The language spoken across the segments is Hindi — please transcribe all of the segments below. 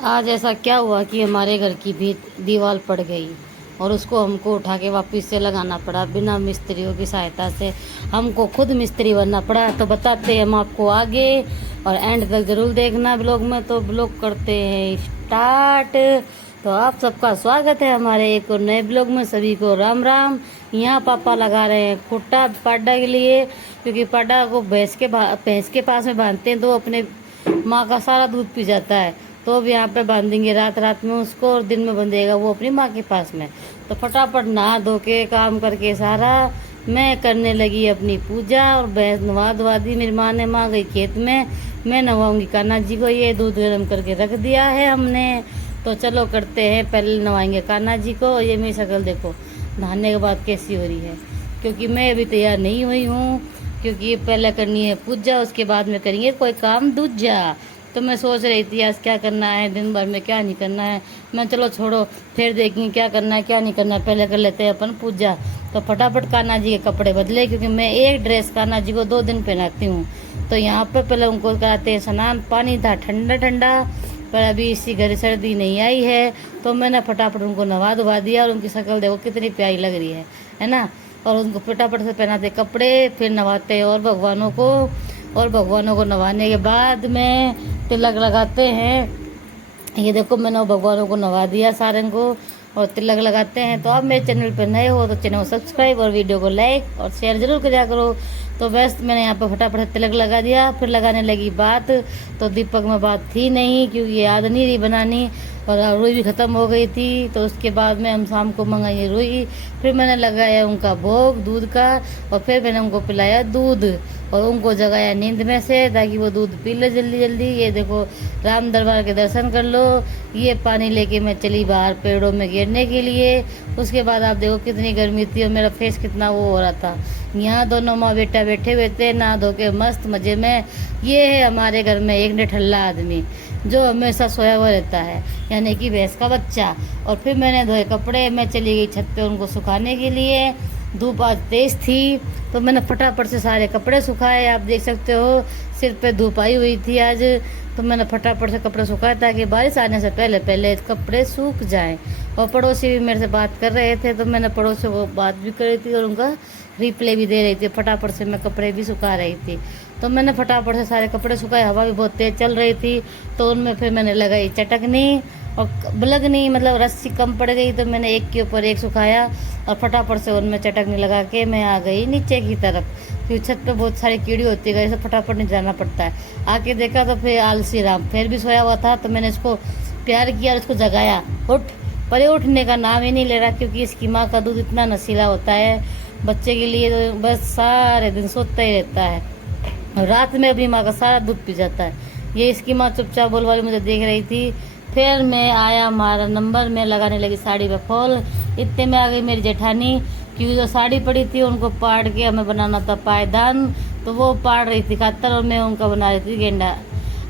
आज ऐसा क्या हुआ कि हमारे घर की भी दीवार पड़ गई और उसको हमको उठा के वापस से लगाना पड़ा बिना मिस्त्रियों की सहायता से। हमको खुद मिस्त्री बनना पड़ा। तो बताते हैं हम आपको आगे, और एंड तक जरूर देखना ब्लॉग में। तो ब्लॉग करते हैं स्टार्ट। तो आप सबका स्वागत है हमारे एक और नए ब्लॉग में। सभी को राम राम। यहाँ पापा लगा रहे हैं खुट्टा पाडा के लिए, क्योंकि पाडा को भैंस के पास में बांधते हैं तो अपने माँ का सारा दूध पी जाता है। तो अब यहाँ पे बांधेंगे रात रात में उसको, और दिन में बंधेगा वो अपनी माँ के पास में। तो फटाफट नहा धो के काम करके सारा मैं करने लगी अपनी पूजा, और भैंस नवा धवा दी। मेरी माँ ने, माँ गई खेत में, मैं नवाऊंगी कान्हा जी को। ये दूध गर्म करके रख दिया है हमने। तो चलो करते हैं, पहले नवाएंगे कान्हा जी को। ये मेरी शक्ल देखो नहाने के बाद कैसी हो रही है, क्योंकि मैं अभी तैयार नहीं हुई हूँ। क्योंकि पहले करनी है पूजा, उसके बाद में करेंगे कोई काम दूजा। तो मैं सोच रही थी आज क्या करना है, दिन भर में क्या नहीं करना है। मैं चलो छोड़ो, फिर देखेंगे क्या करना है क्या नहीं करना है, पहले कर लेते हैं अपन पूजा। तो फटाफट कान्हा जी के कपड़े बदले, क्योंकि मैं एक ड्रेस कान्हा जी को 2 दिन पहनाती हूँ। तो यहाँ पे पहले उनको कराते हैं स्नान। पानी था ठंडा ठंडा, पर अभी इसी घर सर्दी नहीं आई है। तो मैंने फटाफट उनको नवा धवा दिया, और उनकी शक्ल देखो कितनी प्यारी लग रही है ना। और उनको फटाफट से पहनाते कपड़े, फिर नवाते हैं और भगवानों को। और भगवानों को नवाने के बाद में तिलक लगाते हैं। ये देखो मैंने भगवानों को नवा दिया सारे को, और तिलक लगाते हैं। तो आप मेरे चैनल पर नए हो तो चैनल को सब्सक्राइब और वीडियो को लाइक और शेयर जरूर किया करो। तो बस मैंने यहाँ पर फटाफट से तिलक लगा दिया। फिर लगाने लगी बात। तो दीपक में बात थी नहीं, क्योंकि याद नहीं रही बनानी, और रुई भी ख़त्म हो गई थी। तो उसके बाद में हम शाम को मंगाई रुई। फिर मैंने लगाया उनका भोग दूध का, और फिर मैंने उनको पिलाया दूध, और उनको जगाया नींद में से ताकि वो दूध पी ले जल्दी जल्दी। ये देखो राम दरबार के दर्शन कर लो। ये पानी लेके मैं चली बाहर पेड़ों में गिरने के लिए। उसके बाद आप देखो कितनी गर्मी थी, और मेरा फेस कितना वो हो रहा था। यहाँ दोनों माँ बेटा बैठे हुए थे नहा धो के मस्त मज़े में। ये है हमारे घर में एक निठल्ला आदमी जो हमेशा सोया हुआ रहता है, यानी कि भैंस का बच्चा। और फिर मैंने धोए कपड़े, मैं चली गई छत पे उनको सुखाने के लिए। धूप आज तेज़ थी, तो मैंने फटाफट से सारे कपड़े सुखाए। आप देख सकते हो सिर पे धूप आई हुई थी आज। तो मैंने फटाफट से कपड़े सुखाए ताकि बारिश आने से पहले पहले कपड़े सूख जाएं। और पड़ोसी भी मेरे से बात कर रहे थे, तो मैंने पड़ोसियों को बात भी कर रही थी और उनका रिप्लाई भी दे रही थी। फटाफट से मैं कपड़े भी सुखा रही थी। तो मैंने फटाफट से सारे कपड़े सुखाए। हवा भी बहुत तेज़ चल रही थी, तो उनमें फिर मैंने लगाई चटकनी और बलगनी, मतलब रस्सी कम पड़ गई, तो मैंने एक के ऊपर एक सुखाया। और फटाफट से उनमें चटकनी लगा के मैं आ गई नीचे की तरफ, क्योंकि छत पे बहुत सारी कीड़ी होती है, इसे फटाफट नहीं जाना पड़ता है। आके देखा तो फिर आलसी राम फिर भी सोया हुआ था। तो मैंने इसको प्यार किया और इसको जगाया, उठ। पर ये उठने का नाम ही नहीं ले रहा, क्योंकि इसकी माँ का दूध इतना नशीला होता है बच्चे के लिए, तो बस सारे दिन सोता ही रहता है, और रात में भी माँ का सारा दूध पी जाता है। ये इसकी माँ चुपचाप बोल वाली मुझे देख रही थी। फिर मैं आया हमारा नंबर में, लगाने लगी साड़ी पे फॉल। इतने में आ गई मेरी जेठानी, क्योंकि जो साड़ी पड़ी थी उनको पाड़ के हमें बनाना था पायदान। तो वो पाड़ रही थी खातर, और मैं उनका बना रही थी गेंडा।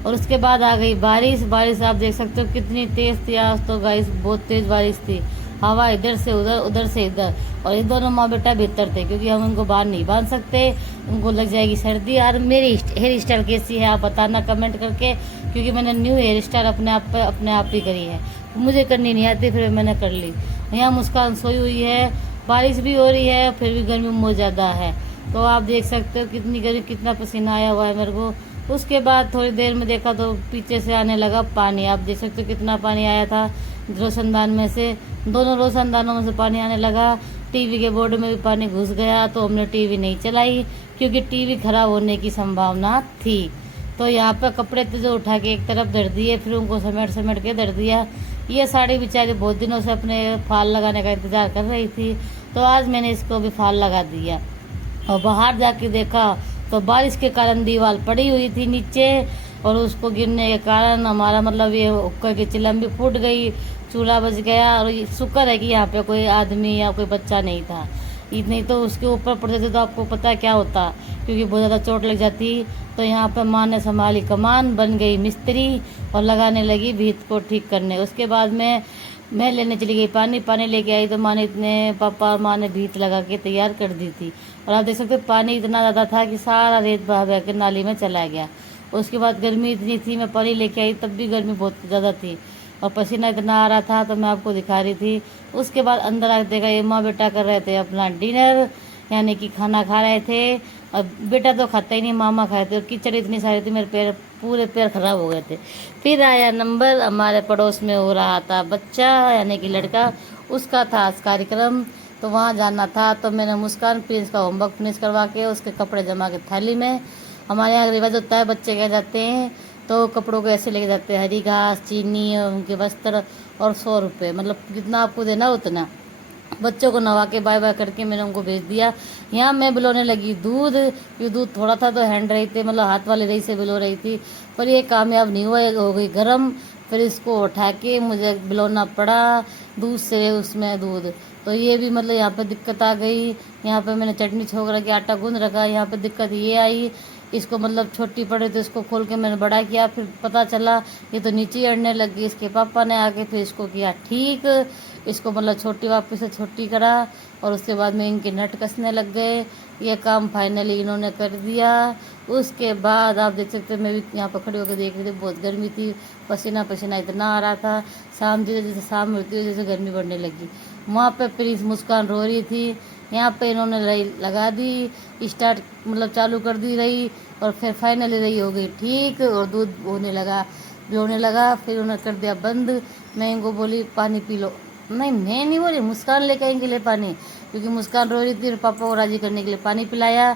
और उसके बाद आ गई बारिश। बारिश आप देख सकते हो कितनी तेज़ थी आज तो गाइस, बहुत तेज़ बारिश थी। हवा इधर से उधर उधर से इधर, और ये दोनों माँ बेटा भीतर थे, क्योंकि हम उनको बाहर नहीं बांध सकते, उनको लग जाएगी सर्दी। और मेरी हेयर स्टाइल कैसी है आप बताना कमेंट करके, क्योंकि मैंने न्यू हेयर स्टाइल अपने आप ही करी है। मुझे करनी नहीं आती, फिर मैंने कर ली। यहाँ मुस्कान सोई हुई है, बारिश भी हो रही है, फिर भी गर्मी बहुत ज़्यादा है। तो आप देख सकते हो कितनी गर्मी, कितना पसीना आया हुआ है मेरे को। उसके बाद थोड़ी देर में देखा तो पीछे से आने लगा पानी। आप देख सकते हो कितना पानी आया था रोशनदान में से, दोनों रोशनदानों में से पानी आने लगा। टीवी के बोर्ड में भी पानी घुस गया, तो हमने टीवी नहीं चलाई, क्योंकि टीवी खराब होने की संभावना थी। तो यहाँ पर कपड़े तो जो उठा के एक तरफ धर दिए, फिर उनको समेट समेट के धर दिया। ये साड़ी बेचारी बहुत दिनों से अपने फाल लगाने का इंतज़ार कर रही थी, तो आज मैंने इसको भी फाल लगा दिया। और बाहर जाके देखा तो बारिश के कारण दीवार पड़ी हुई थी नीचे, और उसको गिरने के कारण हमारा मतलब ये हुक्का की चिलम भी फूट गई, चूल्हा बच गया। और शुक्र है कि यहाँ पे कोई आदमी या कोई बच्चा नहीं था, नहीं तो उसके ऊपर पड़ते थे तो आपको पता क्या होता, क्योंकि बहुत ज़्यादा चोट लग जाती। तो यहाँ पर माँ ने संभाली कमान, बन गई मिस्त्री, और लगाने लगी भीत को ठीक करने। उसके बाद में मैं लेने चली गई पानी लेके आई, तो माँ ने पापा और माँ ने भीत लगा के तैयार कर दी थी। और आप देख सकते हो पानी इतना ज़्यादा था कि सारा रेत बह बह के नाली में चला गया। उसके बाद गर्मी इतनी थी, मैं पानी लेके आई तब भी गर्मी बहुत ज़्यादा थी। और पसीना इतना आ रहा था, तो मैं आपको दिखा रही थी। उसके बाद अंदर आके देखा ये माँ बेटा कर रहे थे अपना डिनर, यानी कि खाना खा रहे थे। और बेटा तो खाता ही नहीं, मामा खाए थे, और कीचड़ इतनी सारी थी, मेरे पैर पूरे पैर खराब हो गए थे। फिर आया नंबर, हमारे पड़ोस में हो रहा था बच्चा यानी कि लड़का, उसका था आज कार्यक्रम, तो वहाँ जाना था। तो मैंने मुस्कान प्रिंस का होमवर्क फिनिश करवा के उसके कपड़े जमा के थाली में, हमारे यहाँ रिवाज होता है बच्चे क्या जाते हैं तो कपड़ों को ऐसे लेके जाते हैं, हरी घास, चीनी, उनके वस्त्र और 100 रुपये, मतलब जितना आपको देना उतना। बच्चों को नवा के बाय बाय करके मैंने उनको भेज दिया। यहाँ मैं बिलोने लगी दूध, ये दूध थोड़ा था तो हैंड रही थी, मतलब हाथ वाली रही से बिलो रही थी, पर ये कामयाब नहीं हुआ, हो गई गर्म। फिर इसको उठा के मुझे बिलोना पड़ा दूध से, उसमें दूध। तो ये भी मतलब यहाँ पे दिक्कत आ गई। यहाँ पे मैंने चटनी छोक रखी, आटा गूंद रखा, यहाँ पे दिक्कत ये आई, इसको मतलब छोटी पड़ी तो इसको खोल के मैंने बड़ा किया, फिर पता चला ये तो नीचे ही अड़ने लगी। इसके पापा ने आके फिर इसको किया ठीक, इसको मतलब छोटी वापस से छोटी करा, और उसके बाद में इनके नट कसने लग गए। ये काम फाइनली इन्होंने कर दिया। उसके बाद आप देख सकते हैं, मैं भी यहाँ पर खड़ी होकर देख रही थी, बहुत गर्मी थी, पसीना पसीना इतना आ रहा था। शाम जैसे जैसे शाम होती है जैसे गर्मी बढ़ने लगी। वहाँ पे प्रिंस मुस्कान रो रही थी, यहाँ पे इन्होंने रही लगा दी, स्टार्ट मतलब चालू कर दी रही, और फिर फाइनली रही हो गई ठीक, और दूध होने लगा। फिर उन्होंने कर दिया बंद। मैं इनको बोली पानी पी लो, नहीं मैं नहीं बोली, मुस्कान लेके आएंगे ले पानी, क्योंकि मुस्कान रो रही थी, और पापा को राजी करने के लिए पानी पिलाया।